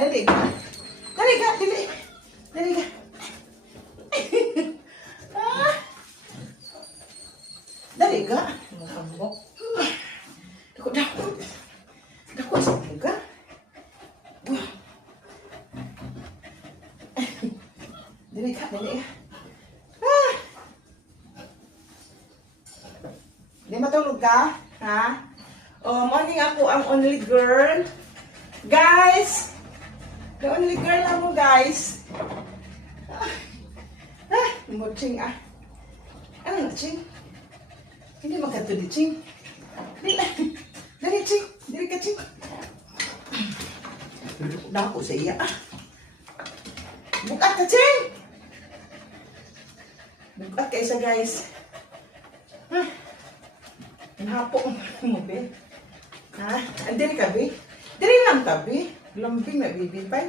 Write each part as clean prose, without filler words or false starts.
dali ka. Dali ka, dali. Dali ka. Ah. Dali ka. Mga ambok. Dako. Dako sa buga. Dali ka, dali ka. Ah. Di matulog ka? Ha? Oh, morning ako ang only girl. Guys! The only girl na mo, guys. Muching ah. Ano na, Ching? Hindi magkatuli, Ching. Dali, dali, Ching. Dali ka, Ching. Dako sa iya, ah. Bukat ka, Ching! Bukat ka isa, guys. Ah. Nahapo mo, be. Ha? Dali ka, be. Dali lang ka, be. Lambing na, baby, pa.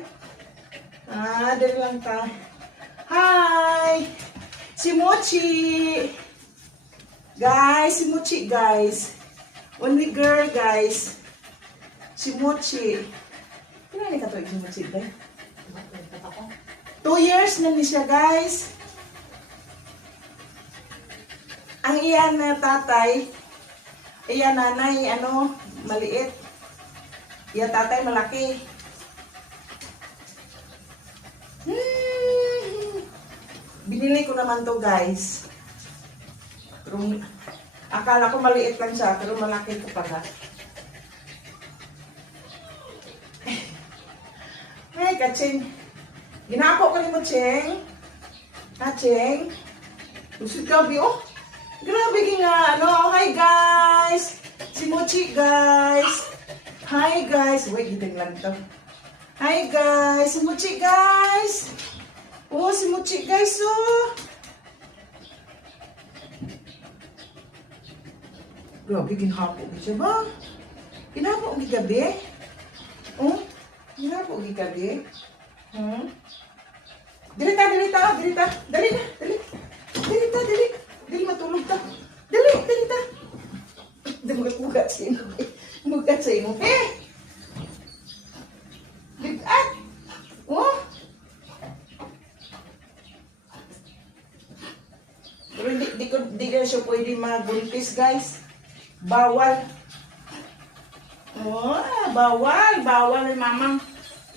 Ah, dali lang ka. Hi! Si Mochi! Guys, si Mochi, guys. Only girl, guys. Si Mochi. Kailan ka to, si Mochi, ba? 2 years na ni siya, guys. Ang iyan na tatay, iyan nanay, ano, maliit. Iyan tatay, malaki. Binili ko naman to, guys. Pero, akala ko maliit lang siya, pero malaki ko pala. Hi, Kaching. Ginapo ka ni mo, Cheng. Kaching. Usod ka, oh. Grabe nga, ano. Hi, guys. Si Mochi, guys. Hi, guys. Wait, giting lang to. Hi, guys. Si Mochi, guys. Oh, si Mochi, guys, oh. Grabe, ginhapo siya ba? Ginhapo ang gabi? Oh, ginhapo ang gabi? Dali ta, dali ta, dali ta. Dali na, dali. Dali ta, dali. Dali, matulog ta. Dali, dali ta. Dali, mugat sa ino. Mugat sa ino. Bigat. Oh. Pero di ka siya pwede magbuntis, guys. Bawal. Oh, bawal. Bawal, mamang.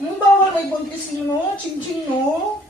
Bawal may buntis, no? Ching-ching, no?